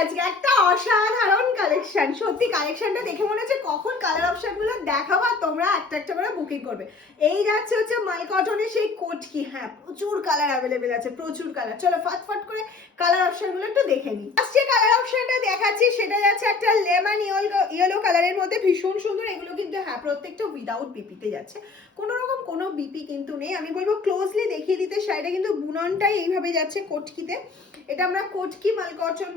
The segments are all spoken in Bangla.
আজকে একটা অসাধারণ কালেকশন। সত্যি কালেকশনটা দেখে মনে হচ্ছে কখন কালার অপশনগুলো দেখাবো আর তোমরা একটা একটা করে বুকিং করবে। এই যাচ্ছে হচ্ছে মাল কটনের সেই কোটকি। হ্যাঁ, প্রচুর কালার অ্যাভেলেবেল আছে, প্রচুর কালার। চলো ফটফট করে কালার অপশনগুলো একটু দেখে নিই। আজকে কালার অপশনটা দেখাচ্ছি সেটা যাচ্ছে একটা লেমন ইয়েলো কালারের মধ্যে, ভীষণ সুন্দর। এগুলো কিন্তু হ্যাঁ প্রত্যেকটা উইদাউট বিপিতে যাচ্ছে, কোনো রকম কোনো বিপি কিন্তু নেই। আমি বলবো ক্লোজলি দেখিয়ে দিতে, শাড়িটা কিন্তু বুননটাই এইভাবে যাচ্ছে কোটকিতে। এটা আমরা কোটকি মাল কটন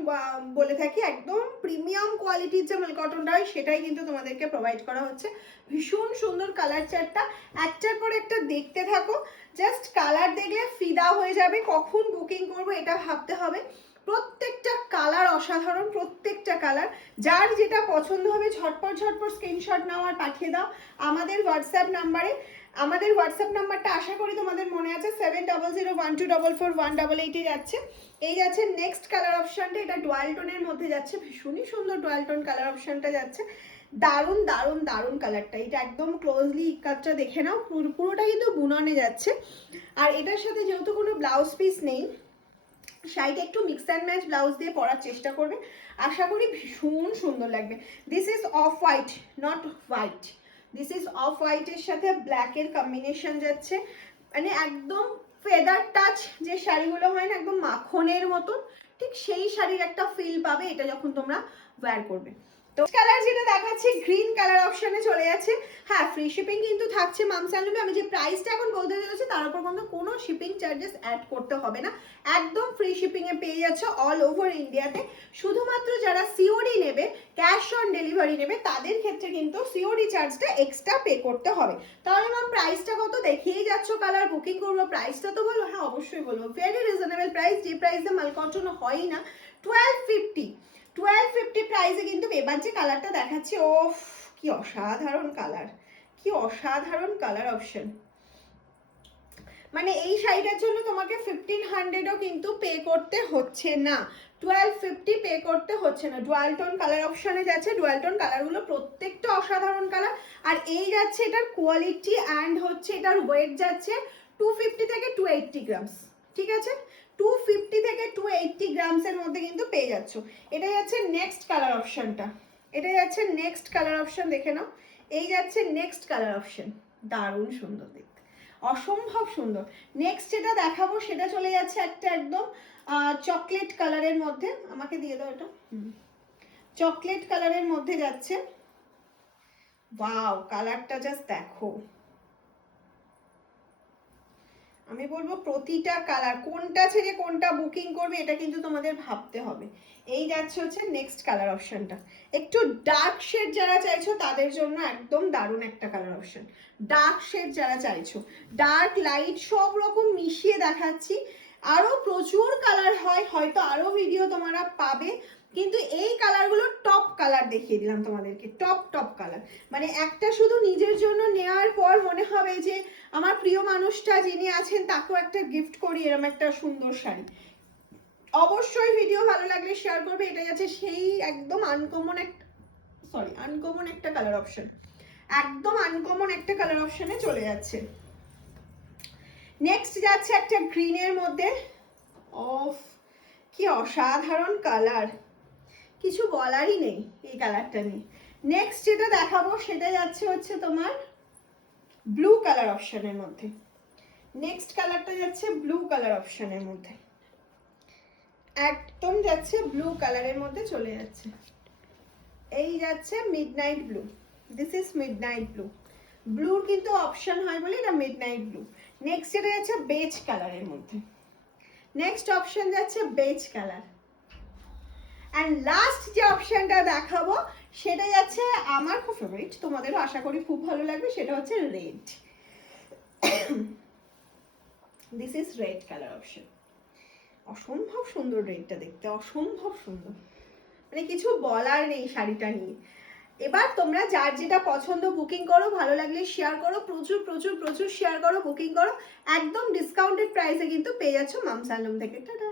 বলে থাকি, একদম প্রিমিয়াম কোয়ালিটির যে মাল কটনটা হয় সেটাই কিন্তু তোমাদেরকে প্রোভাইড করা হচ্ছে। ভীষণ সুন্দর কালার চার্টটা, একটার পর একটা দেখতে থাকো। জাস্ট কালার দেখলে ফিদা হয়ে যাবে, কখন বুকিং করবো এটা ভাবতে হবে। প্রত্যেকটা কালার অসাধারণ, প্রত্যেকটা কালার। যার যেটা পছন্দ হবে ঝটপট ঝটপট স্ক্রিনশট নাও আর পাঠিয়ে দাও আমাদের হোয়াটসঅ্যাপ নাম্বারে। আমাদের হোয়াটসঅ্যাপ নাম্বারটা আশা করি তোমাদের মনে আছে, 7001244188 যাচ্ছে। এই যাচ্ছে নেক্সট কালার অপশনটা, এটা ডুয়াল টোনের মধ্যে যাচ্ছে, ভীষণই সুন্দর ডুয়াল টোন কালার অপশনটা যাচ্ছে। দারুণ দারুণ দারুণ কালারটা, এটা একদম ক্লোজলি কাজটা দেখে নাও, পুরোটা কিন্তু বুননে যাচ্ছে। আর এটার সাথে যেহেতু কোনো ব্লাউজ পিস নেই, শাড়িটা একটু মিক্স অ্যান্ড ম্যাচ ব্লাউজ দিয়ে পরার চেষ্টা করবে, আশা করি ভীষণ সুন্দর লাগবে। This is off white, not white, this is of হোয়াইটের সাথে ব্ল্যাকের কম্বিনেশন যাচ্ছে, মানে একদম ফেদার টাচ যে শাড়িগুলো হয় না একদম মাখনের মতন, ঠিক সেই শাড়ির একটা ফিল পাবে এটা যখন তোমরা ওয়্যার করবে। তো কালার যেটা দেখাচ্ছি গ্রিন কালার অপশনে চলে যাচ্ছে। হ্যাঁ, ফ্রি শিপিং কিন্তু থাকছে মাম স্যান্ডলুমে। আমি যে প্রাইসটা এখন বলতে চলেছি তার উপর কিন্তু কোনো শিপিং চার্জেস অ্যাড করতে হবে না, একদম ফ্রি শিপিং এ পেয়ে যাচ্ছে অল ওভার ইন্ডিয়াতে। শুধুমাত্র যারা সিওডি নেবে, ক্যাশ অন ডেলিভারি নেবে, তাদের ক্ষেত্রে কিন্তু সিওডি চার্জটা এক্সট্রা পে করতে হবে। তাহলে ম্যাম প্রাইসটা কত দেখিয়েই যাচ্ছ, কালার বুকিং করবো, প্রাইসটা তো বলো। হ্যাঁ অবশ্যই বলবো, ভেরি রিজনেবল প্রাইস, যে প্রাইসে মাল কটন হয়ই না। 1250 প্রাইসে কিন্তু এবার যে কালারটা দেখাচ্ছি, ও কি অসাধারণ কালার, কি অসাধারণ কালার অপশন। মানে এই শাড়িটার জন্য তোমাকে 1500ও কিন্তু পে করতে হচ্ছে না, 1250 পে করতে হচ্ছে না। ডুয়াল টোন কালার অপশনে যাচ্ছে, ডুয়াল টোন কালারগুলো প্রত্যেকটা অসাধারণ কালার। আর এই যাচ্ছে এটার কোয়ালিটি অ্যান্ড হচ্ছে এটার ওয়েট যাচ্ছে 250 থেকে 280 গ্রামস, ঠিক আছে? 250 থেকে 280 গ্রামসের মধ্যে কিন্তু পেয়ে যাচ্ছ। এটা যাচ্ছে নেক্সট কালার অপশনটা, এটা যাচ্ছে নেক্সট কালার অপশন, দেখে নাও। এই যাচ্ছে নেক্সট কালার অপশন, দারুণ সুন্দর দেখতে, অসম্ভব সুন্দর। নেক্সট যেটা দেখাবো সেটা চলে যাচ্ছে একটা একদম চকলেট কালারের মধ্যে, আমাকে দিয়ে দাও এটা। চকলেট কালারের মধ্যে যাচ্ছে, ওয়াও কালারটা জাস্ট দেখো। আমি বলবো প্রতিটা কালার, কোনটা ছেড়ে কোনটা বুকিং করবে এটা কিন্তু তোমাদের ভাবতে হবে। এই যাচ্ছে হচ্ছে নেক্সট কালার অপশনটা, একটু ডার্ক শেড যারা চাইছো তাদের জন্য একদম দারুণ একটা কালার অপশন। ডার্ক শেড যারা চাইছো, ডার্ক লাইট সব রকম মিশিয়ে দেখাচ্ছি। আরো প্রচুর কালার হয়, হয়তো আরো ভিডিও তোমরা পাবে, কিন্তু এই কালারগুলো টপ কালার দেখিয়ে দিলাম তোমাদেরকে, টপ টপ কালার। মানে একটা শুধু নিজের জন্য নেওয়ার পর মনে হবে যে আমার প্রিয় মানুষটা যিনি আছেন তাকেও একটা গিফট করি, এরকম একটা সুন্দর শাড়ি। অবশ্যই ভিডিও ভালো লাগলে শেয়ার করবে। এটা যাচ্ছে সেই একদম আনকমন একটা, সরি আনকমন একটা কালার অপশন, একদম আনকমন একটা কালার অপশনে চলে যাচ্ছে। নেক্সট যাচ্ছে একটা গ্রিনের মধ্যে, অফ কি অসাধারণ কালার, কিছু বলারই নেই এই কালারটা নিয়ে। নেক্সট যেটা দেখাবো সেটা যাচ্ছে হচ্ছে তোমার ব্লু কালার অপশনের মধ্যে। নেক্সট কালারটা যাচ্ছে ব্লু কালার অপশনের মধ্যে, একদম যাচ্ছে ব্লু কালারের মধ্যে চলে যাচ্ছে। এই যাচ্ছে midnight blue, this is midnight blue. ব্লুর কিন্তু অপশন হয় বলে এটা মিডনাইট ব্লু। নেক্সট যেটা যাচ্ছে বেজ কালারের মধ্যে, নেক্সট অপশন যাচ্ছে বেজ কালার। অ্যান্ড লাস্ট যে অপশনটা দেখাবো সেটা যাচ্ছে আমার খুব ফেভারিট, তোমাদেরও আশা করি খুব ভালো লাগবে, সেটা হচ্ছে red. This is red colour option, অসম্ভব সুন্দর রেডটা দেখতে, অসম্ভব সুন্দর, মানে কিছু বলার নেই শাড়িটা নিয়ে। এবার তোমরা যার যেটা পছন্দ বুকিং করো, ভালো লাগলে শেয়ার করো, প্রচুর প্রচুর প্রচুর শেয়ার করো, বুকিং করো, একদম ডিসকাউন্টেড প্রাইসে কিন্তু পেয়ে যাচ্ছ মাম স্যান্ডলুম থেকে। টাটা।